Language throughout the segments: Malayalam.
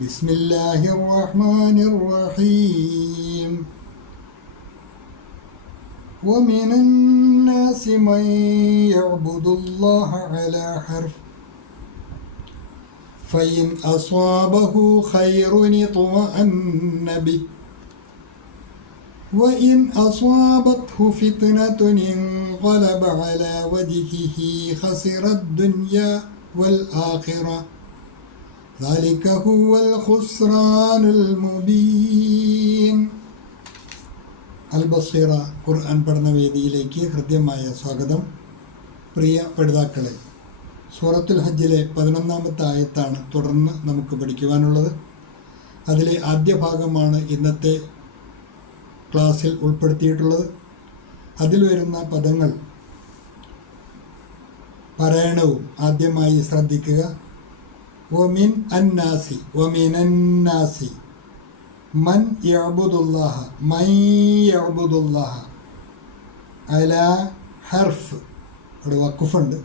بسم الله الرحمن الرحيم. ومن الناس من يعبد الله على حرف. فإن أصابه خير اطمأن به. وإن أصابته فتنة انقلب على وجهه خسر الدنيا والآخرة. ذلك هو الخسران المبين അൽ ബസീറ ഖുർആൻ പഠന വേദിയിലേക്ക് ഹൃദ്യമായ സ്വാഗതം പ്രിയ പഠിതാക്കളെ സൂറത്തുൽ ഹജ്ജിലെ പതിനൊന്നാമത്തെ ആയത്താണ് തുടർന്ന് നമുക്ക് പഠിക്കുവാനുള്ളത് അതിലെ ആദ്യ ഭാഗമാണ് ഇന്നത്തെ ക്ലാസ്സിൽ ഉൾപ്പെടുത്തിയിട്ടുള്ളത് അതിൽ വരുന്ന പദങ്ങൾ പാരായണവും ആദ്യമായി ശ്രദ്ധിക്കുക വമിൻ അന്നാസി من يعبد മൻ യഅബുദുല്ലാഹ يعبد യഅബുദുല്ലാഹ അല ഹർഫ് അവിടെ വക്കുഫുണ്ട്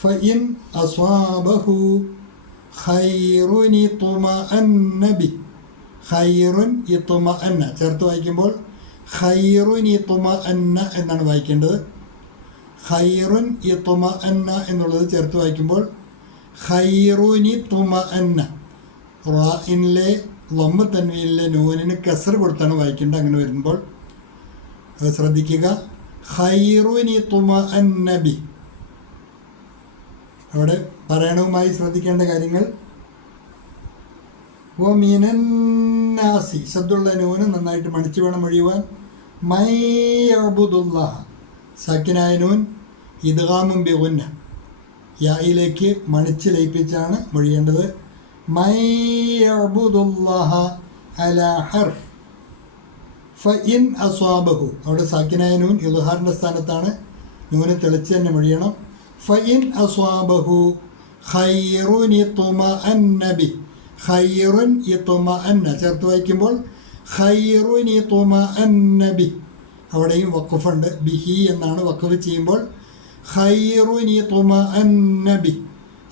ഫഇൻ അസ്വാബഹു خير ഇത്മഅന്ന ബി ഖൈറുൻ ഇത്മഅന്ന ചേർത്ത് വായിക്കുമ്പോൾ ഖൈറുൻ ഇത്മഅന്ന എന്നാണ് വായിക്കേണ്ടത്. ഖൈറുൻ ഇത്മഅന്ന എന്നുള്ളത് ചേർത്ത് വായിക്കുമ്പോൾ ഖൈറുനി തുമഅന്ന. റാഇനിലെ ലമ്മ തൻവീനിലെ നൂനിന് കസർ കൊടുത്താണ് വായിക്കേണ്ടത്. അങ്ങനെ വരുമ്പോൾ ശ്രദ്ധിക്കുക. ഖൈറുനി തുമഅന്നബി. അവിടെ പറയണവുമായി ശ്രദ്ധിക്കേണ്ട കാര്യങ്ങൾ. ഓ മീനന്നാസി ശബ്ദമുള്ള നൂന് നന്നായിട്ട് മണിച്ചു വേണം ഒഴിയുവാൻ. മൈ അബുദുല്ലാഹ സക്കിനായ നൂൻ ഇദ്ഗാമും ബിഗുന്ന. യായിലേക്ക് മണിച്ച് ലയിപ്പിച്ചാണ് മൊഴിയേണ്ടത്. അല ഹർഫ്. ഇൻ അസ്വാബഹു. അവിടെ സാക്കിനായ നൂൻ ഇൽഹാറിന്റെ സ്ഥാനത്താണ്. നൂനെ തെളിച്ച് തന്നെ മൊഴിയണം. ഫഇൻ അസ്വാബഹു ഖൈറുൻ ഇത്മഅന്നബി. ഖൈറുൻ ഇത്മഅന്ന. ചേർത്ത് വായിക്കുമ്പോൾ ഖൈറുൻ നബി അവിടെയും വക്കുഫുണ്ട് ബിഹി എന്നാണ് വക്കുഫ് ചെയ്യുമ്പോൾ തുമഅന്നബി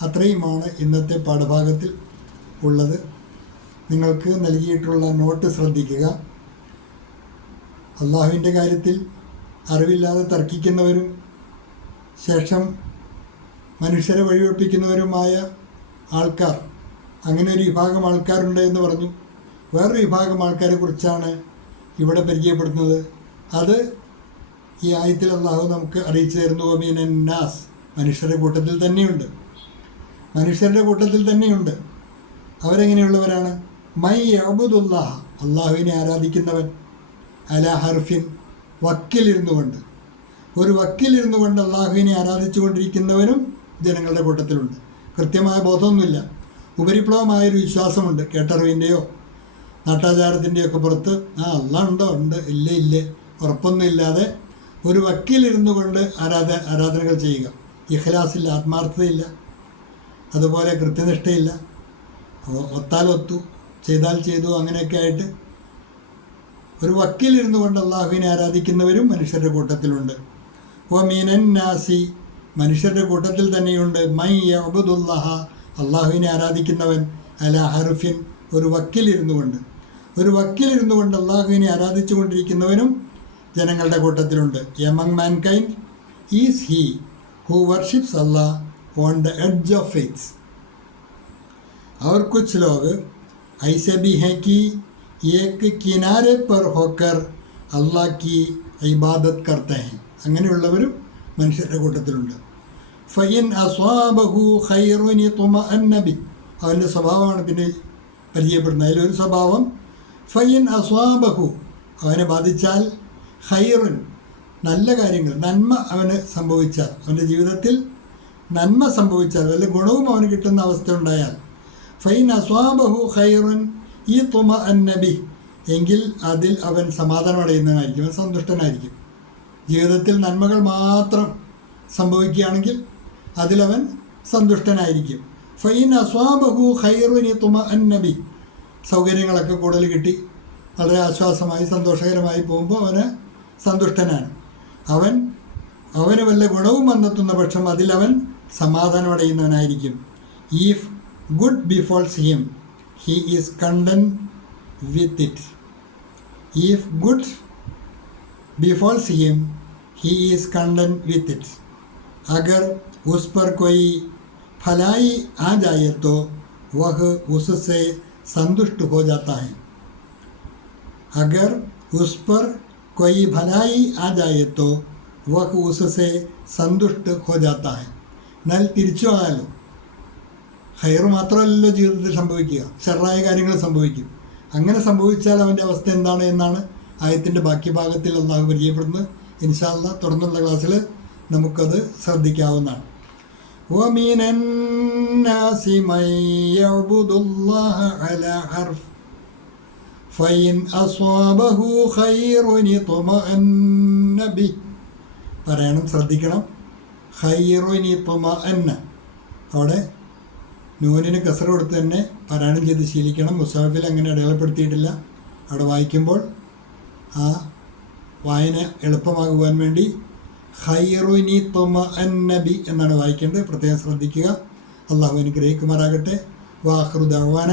അത്രയുമാണ് ഇന്നത്തെ പാഠഭാഗത്തിൽ ഉള്ളത്. നിങ്ങൾക്ക് നൽകിയിട്ടുള്ള നോട്ട് ശ്രദ്ധിക്കുക. അള്ളാഹുവിന്റെ കാര്യത്തിൽ അറിവില്ലാതെ തർക്കിക്കുന്നവരും ശേഷം മനുഷ്യരെ വഴിവെപ്പിക്കുന്നവരുമായ ആൾക്കാർ അങ്ങനെ ഒരു വിഭാഗം ആൾക്കാരുണ്ട് എന്ന് പറഞ്ഞു. വേറൊരു വിഭാഗം ആൾക്കാരെ കുറിച്ചാണ് ഇവിടെ പരിചയപ്പെടുത്തുന്നത്. അത് ഈ ആയത്തിൽ അള്ളാഹു നമുക്ക് അറിയിച്ചു തരുന്നു ഒമീനന്നാസ് മനുഷ്യരുടെ കൂട്ടത്തിൽ തന്നെയുണ്ട്. മനുഷ്യരുടെ കൂട്ടത്തിൽ തന്നെയുണ്ട്. അവരെങ്ങനെയുള്ളവരാണ്? മൈ അബുദുല്ലാഹ അള്ളാഹുവിനെ ആരാധിക്കുന്നവൻ. അല ഹർഫിൻ. വക്കിലിരുന്നു കൊണ്ട്. ഒരു വക്കിലിരുന്നു കൊണ്ട് അള്ളാഹുവിനെ ആരാധിച്ചു കൊണ്ടിരിക്കുന്നവനും ജനങ്ങളുടെ കൂട്ടത്തിലുണ്ട്. കൃത്യമായ ബോധമൊന്നുമില്ല. ഉപരിപ്ലവമായൊരു വിശ്വാസമുണ്ട്. കേട്ടറിവിന്റെയോ നാട്ടാചാരത്തിന്റെയോ ഒക്കെ പുറത്ത് ആ അള്ള ഉണ്ടോ? ഉണ്ട്. ഇല്ല ഇല്ലേ. ഉറപ്പൊന്നുമില്ലാതെ ഒരു വക്കീലിരുന്നു കൊണ്ട് ആരാധ ആരാധനകൾ ചെയ്യുക. ഇഖ്ലാസില്ല ആത്മാർത്ഥതയില്ല. അതുപോലെ കൃത്യനിഷ്ഠയില്ല. ഒത്താൽ ഒത്തു ചെയ്താൽ ചെയ്തു അങ്ങനെയൊക്കെ ആയിട്ട് ഒരു വക്കീലിരുന്നു കൊണ്ട് അള്ളാഹുവിനെ ആരാധിക്കുന്നവരും മനുഷ്യരുടെ കൂട്ടത്തിലുണ്ട്. ഓ മീനൻ നാസി മനുഷ്യരുടെ കൂട്ടത്തിൽ തന്നെയുണ്ട്. മൈ അബുദുല്ലാഹ അള്ളാഹുവിനെ ആരാധിക്കുന്നവൻ അല ഹറുഫിൻ ഒരു വക്കീലിരുന്നു കൊണ്ട്. ഒരു വക്കീലിരുന്നു കൊണ്ട് അള്ളാഹുവിനെ ആരാധിച്ചു കൊണ്ടിരിക്കുന്നവനും ജനങ്ങളുടെ കൂട്ടത്തിലുണ്ട് among mankind is he who worships Allah on the edge of faiths और कुछ लोग ऐसे भी हैं कि एक किनारे पर होकर अल्लाह की ഇബാദത്ത് करते हैं അങ്ങനെയുള്ളവരും മനുഷ്യരുടെ കൂട്ടത്തിലുണ്ട് ഫയിൻ അസ്വാബഹു ഖൈറുനി തുമ അന്നബി അവൻ്റെ സ്വഭാവമാണ് പിന്നെ പരിചയപ്പെടുന്നത് അതിലൊരു സ്വഭാവം ഫയിൻ അസ്വാബഹു അവനെ ബാധിച്ചാൽ ഖൈറുൻ നല്ല കാര്യങ്ങൾ നന്മ അവന് സംഭവിച്ചാൽ അവന്റെ ജീവിതത്തിൽ നന്മ സംഭവിച്ചാൽ വല്ല ഗുണവും അവന് കിട്ടുന്ന അവസ്ഥ ഉണ്ടായാൽ. ഫൈൻ അസ്വാബഹു ഹൈറുൻ ഈ തുമ അന്നബി എങ്കിൽ അതിൽ അവൻ സമാധാനം അടയുന്നതായിരിക്കും അവൻ സന്തുഷ്ടനായിരിക്കും. ജീവിതത്തിൽ നന്മകൾ മാത്രം സംഭവിക്കുകയാണെങ്കിൽ അതിലവൻ സന്തുഷ്ടനായിരിക്കും. ഫൈൻ അസ്വാബഹു ഖൈറുനി തുമ അന്നബി സൗകര്യങ്ങളൊക്കെ കൂടുതൽ കിട്ടി വളരെ ആശ്വാസമായി സന്തോഷകരമായി പോകുമ്പോൾ അവന് സന്തുഷ്ടനാണ് അവൻ അവന് വല്ല ഗുണവും വന്നെത്തുന്ന പക്ഷം അതിലവൻ സമാധാനമടയുന്നവനായിരിക്കും if good befalls him he is content with it if good befalls him he is content with it अगर उस पर कोई भलाई आ जाए तो वह उससे संतुष्ट हो जाता है अगर उस पर कोई भलाई आ जाए तो वह उससे संतुष्ट हो जाता है എന്നാൽ തിരിച്ചു ആകാലോ ഹയർ മാത്രമല്ലല്ലോ ജീവിതത്തിൽ സംഭവിക്കുക ചെറായ കാര്യങ്ങൾ സംഭവിക്കും അങ്ങനെ സംഭവിച്ചാൽ അവൻ്റെ അവസ്ഥ എന്താണ് എന്നാണ് ആയത്തിൻ്റെ ബാക്കി ഭാഗത്തിൽ അള്ളാഹു പരിചയപ്പെടുന്നത് ഇൻഷാല്ല തുടർന്നുള്ള ക്ലാസ്സിൽ നമുക്കത് ശ്രദ്ധിക്കാവുന്നതാണ് ومن الناس من يعبد الله على حرف ഫൈൻ അസ്വാബഹു ഖൈറുനി തുമഅന്നബി പറയണം ശ്രദ്ധിക്കണം. ഖൈറുനി തുമഅന്ന അവിടെ നൂനിന് കസർ കൊടുത്ത് തന്നെ പാരായണം ചെയ്ത് ശീലിക്കണം. മുസാഫിൽ അങ്ങനെ അടയാളപ്പെടുത്തിയിട്ടില്ല. അവിടെ വായിക്കുമ്പോൾ ആ വായന എളുപ്പമാകുവാൻ വേണ്ടി ഖൈറുനി തുമ നബി എന്നാണ് വായിക്കേണ്ടത്. പ്രത്യേകം ശ്രദ്ധിക്കുക. അള്ളാഹു അനുഗ്രഹിക്കുമാറാകട്ടെ. വാഹൃദാന